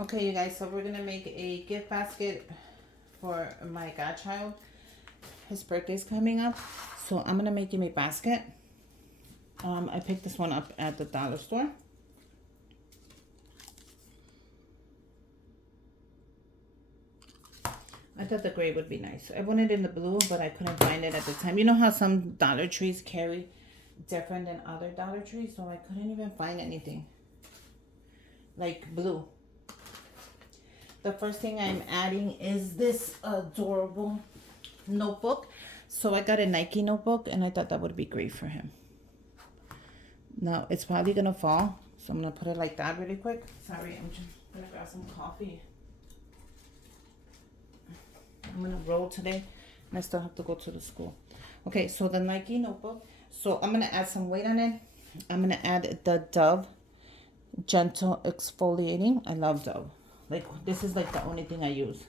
Okay, you guys, so we're gonna make a gift basket for my godchild. His birthday's coming up, so I'm gonna make him a basket. I picked this one up at the dollar store. I thought the gray would be nice. I wanted it in the blue, but I couldn't find it at the time. You know how some Dollar Trees carry different than other Dollar Trees, so I couldn't even find anything like blue. The first thing I'm adding is this adorable notebook. So I got a Nike notebook, and I thought that would be great for him. Now, it's probably going to fall, so I'm going to put it like that really quick. Sorry, I'm just going to grab some coffee. I'm going to roll today, and I still have to go to the school. Okay, so the Nike notebook. So I'm going to add some weight on it. I'm going to add the Dove Gentle Exfoliating. I love Dove. Like, this is like the only thing I use.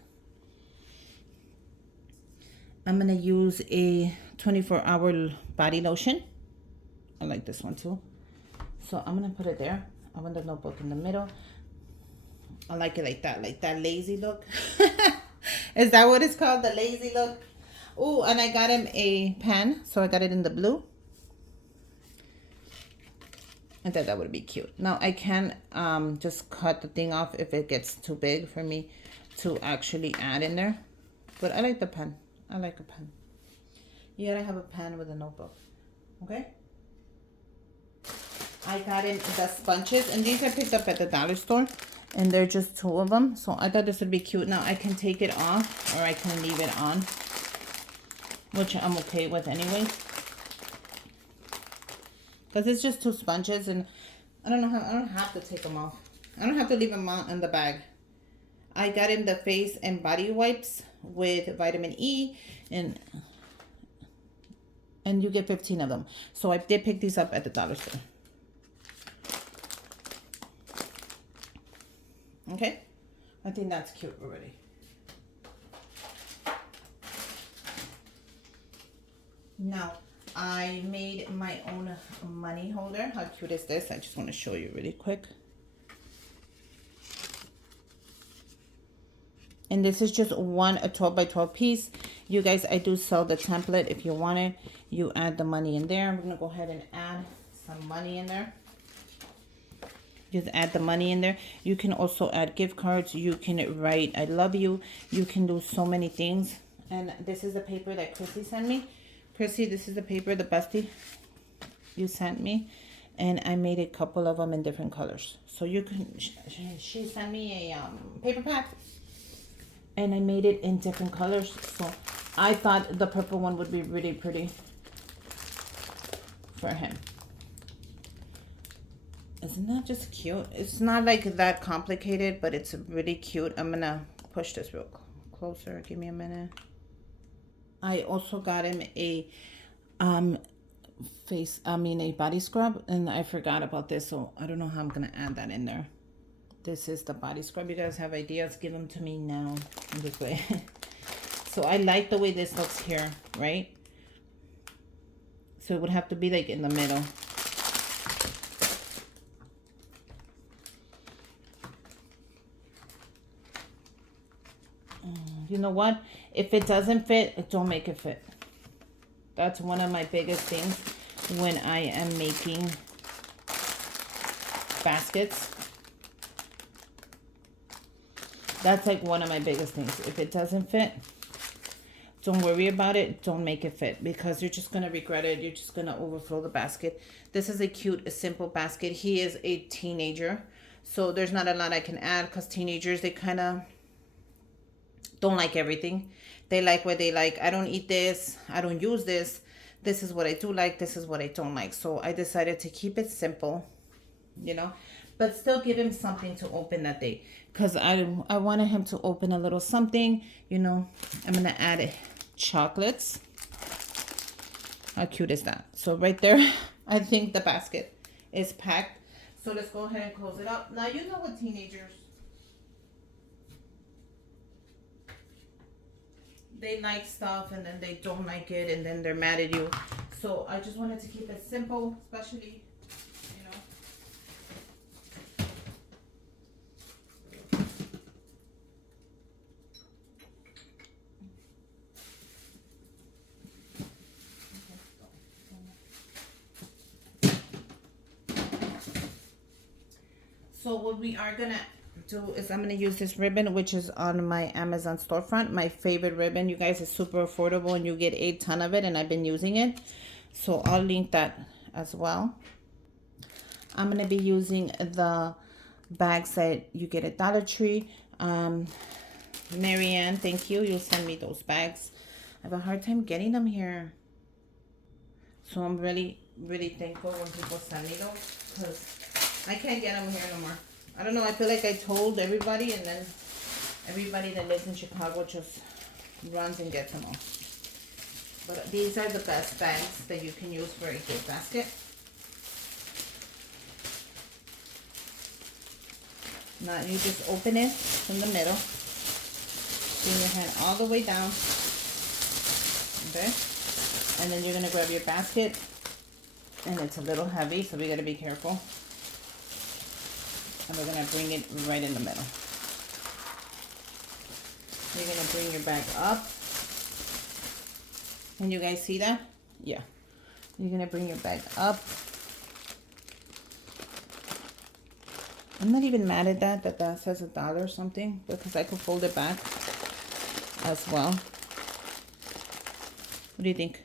I'm going to use a 24-hour body lotion. I like this one too. So I'm going to put it there. I want the notebook in the middle. I like it like that lazy look. Is that what it's called? The lazy look? Oh, and I got him a pen. So I got it in the blue. I thought that would be cute. Now I can just cut the thing off if it gets too big for me to actually add in there. But I like the pen. I like a pen. You gotta have a pen with a notebook. Okay? I got in the sponges, and these I picked up at the dollar store, and they're just 2 of them. So I thought this would be cute. Now I can take it off, or I can leave it on, which I'm okay with anyway. Because it's just 2 sponges, and I don't have to take them off. I don't have to leave them on in the bag. I got in the face and body wipes with vitamin E, and you get 15 of them. So I did pick these up at the dollar store. Okay, I think that's cute already. Now, I made my own money holder. How cute is this? I just want to show you really quick. And this is just a 12 by 12 piece. You guys, I do sell the template. If you want it, you add the money in there. I'm going to go ahead and add some money in there. Just add the money in there. You can also add gift cards. You can write I love you. You can do so many things. And this is the paper that Chrissy sent me. Chrissy, this is the paper, the bestie you sent me. And I made a couple of them in different colors. So you can, she sent me a paper pack. And I made it in different colors. So I thought the purple one would be really pretty for him. Isn't that just cute? It's not like that complicated, but it's really cute. I'm gonna push this real closer. Give me a minute. I also got him a a body scrub, and I forgot about this, so I don't know how I'm gonna add that in there. This is the body scrub. You guys have ideas, give them to me now in this way. So I like the way this looks here, right? So it would have to be like in the middle. You know what? If it doesn't fit, don't make it fit. That's one of my biggest things when I am making baskets. That's like one of my biggest things. If it doesn't fit, don't worry about it. Don't make it fit, because you're just going to regret it. You're just going to overflow the basket. This is a cute, simple basket. He is a teenager, so there's not a lot I can add, because teenagers, they kind of don't like everything. They like what they like. I don't eat this. I don't use this. This is what I do like. This is what I don't like. So I decided to keep it simple, you know, but still give him something to open that day, because I wanted him to open a little something, you know. I'm going to add chocolates. How cute is that? So right there, I think the basket is packed. So let's go ahead and close it up. Now, you know what teenagers, they like stuff and then they don't like it and then they're mad at you. So I just wanted to keep it simple, especially, you know. So what we are gonna do is I'm gonna use this ribbon, which is on my Amazon storefront. My favorite ribbon, you guys. Is super affordable and you get a ton of it, and I've been using it. So I'll link that as well. I'm gonna be using the bags that you get at Dollar Tree. Marianne, thank you. You'll send me those bags. I have a hard time getting them here. So I'm really, really thankful when people send me those, because I can't get them here no more. I don't know. I feel like I told everybody, and then everybody that lives in Chicago just runs and gets them all. But these are the best bags that you can use for a gift basket. Now you just open it from the middle. Bring your hand all the way down. Okay? And then you're going to grab your basket. And it's a little heavy, so we got to be careful. And we're going to bring it right in the middle. You're going to bring your bag up. Can you guys see that? Yeah. You're going to bring your bag up. I'm not even mad at that says $1 or something, because I could fold it back as well. What do you think?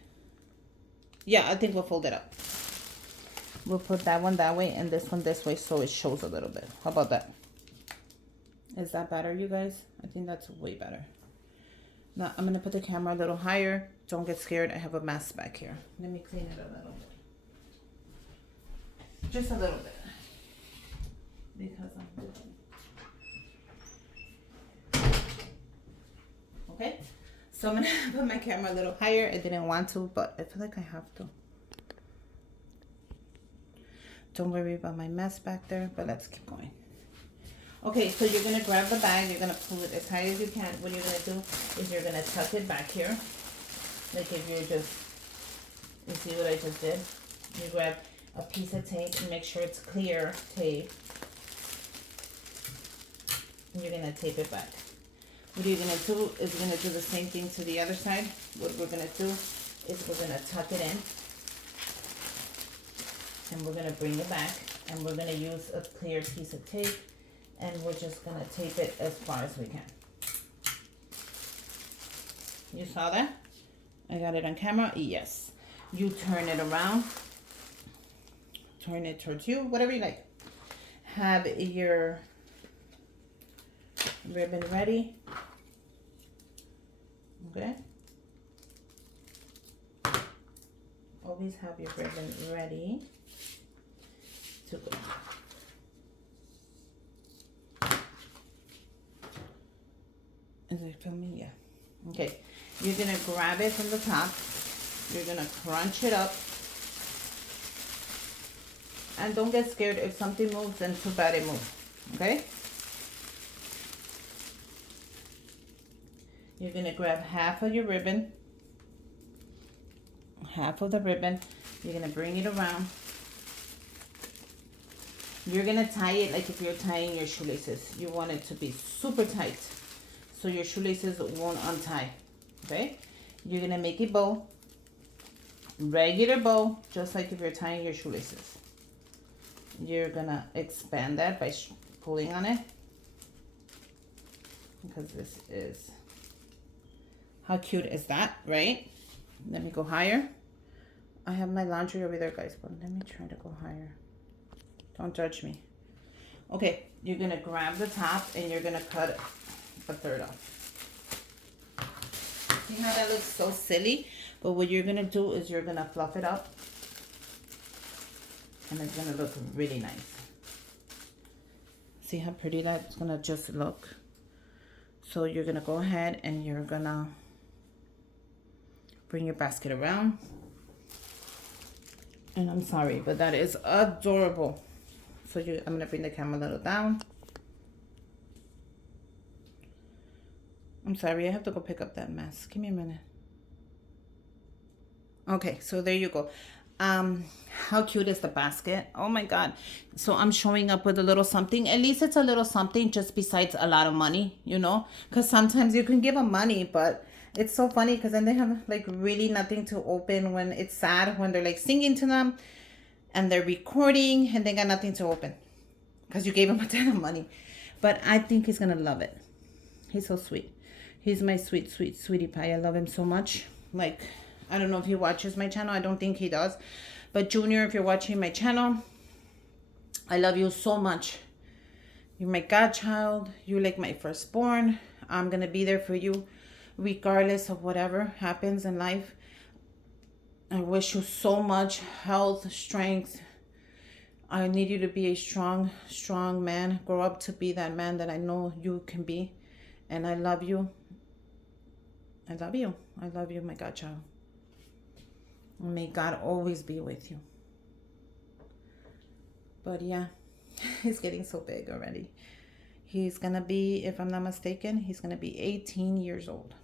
Yeah, I think we'll fold it up. We'll put that one that way and this one this way, so it shows a little bit. How about that? Is that better, you guys? I think that's way better. Now I'm gonna put the camera a little higher. Don't get scared. I have a mess back here. Let me clean it a little bit. Just a little bit. Because I'm doing. Okay, so I'm gonna put my camera a little higher. I didn't want to, but I feel like I have to. Don't worry about my mess back there, but let's keep going. Okay, so you're gonna grab the bag, you're gonna pull it as high as you can. What you're gonna do is you're gonna tuck it back here. Like if you're just, you see what I just did? You grab a piece of tape and make sure it's clear tape. And you're gonna tape it back. What you're gonna do is you're gonna do the same thing to the other side. What we're gonna do is we're gonna tuck it in. And we're gonna bring it back. And we're gonna use a clear piece of tape. And we're just gonna tape it as far as we can. You saw that? I got it on camera. Yes. You turn it around. Turn it towards you. Whatever you like. Have your ribbon ready. Okay. Always have your ribbon ready to go. Is it filming? Yeah. Okay. You're going to grab it from the top. You're going to crunch it up. And don't get scared. If something moves, then too bad it moves. Okay? You're going to grab half of your ribbon. Half of the ribbon. You're going to bring it around. You're going to tie it like if you're tying your shoelaces. You want it to be super tight, so your shoelaces won't untie. Okay? You're gonna make a bow, regular bow, just like if you're tying your shoelaces. You're gonna expand that by pulling on it, because this is, how cute is that, right? Let me go higher. I have my laundry over there, guys, but let me try to go higher. Don't judge me. Okay, you're gonna grab the top and you're gonna cut a third off. See how that looks so silly? But what you're gonna do is you're gonna fluff it up, and it's gonna look really nice. See how pretty that's gonna just look? So you're gonna go ahead and you're gonna bring your basket around. And I'm sorry, but that is adorable. So I'm gonna bring the camera a little down. I'm sorry, I have to go pick up that mess. Give me a minute. Okay, so there you go. How cute is the basket? Oh my God. So I'm showing up with a little something. At least it's a little something, just besides a lot of money, you know? Because sometimes you can give them money, but it's so funny because then they have like really nothing to open. When it's sad when they're like singing to them and they're recording and they got nothing to open. because you gave him a ton of money. But I think he's going to love it. He's so sweet. He's my sweet, sweet, sweetie pie. I love him so much. Like, I don't know if he watches my channel. I don't think he does. But Junior, if you're watching my channel, I love you so much. You're my godchild. You're like my firstborn. I'm going to be there for you regardless of whatever happens in life. I wish you so much health, strength. I need you to be a strong, strong man. Grow up to be that man that I know you can be. And I love you. I love you. I love you, my godchild. And may God always be with you. But yeah, he's getting so big already. He's going to be, if I'm not mistaken, he's going to be 18 years old.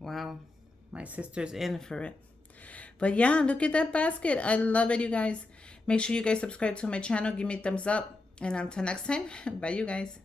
Wow. My sister's in for it. But yeah, look at that basket. I love it, you guys. Make sure you guys subscribe to my channel. Give me a thumbs up. And until next time, bye, you guys.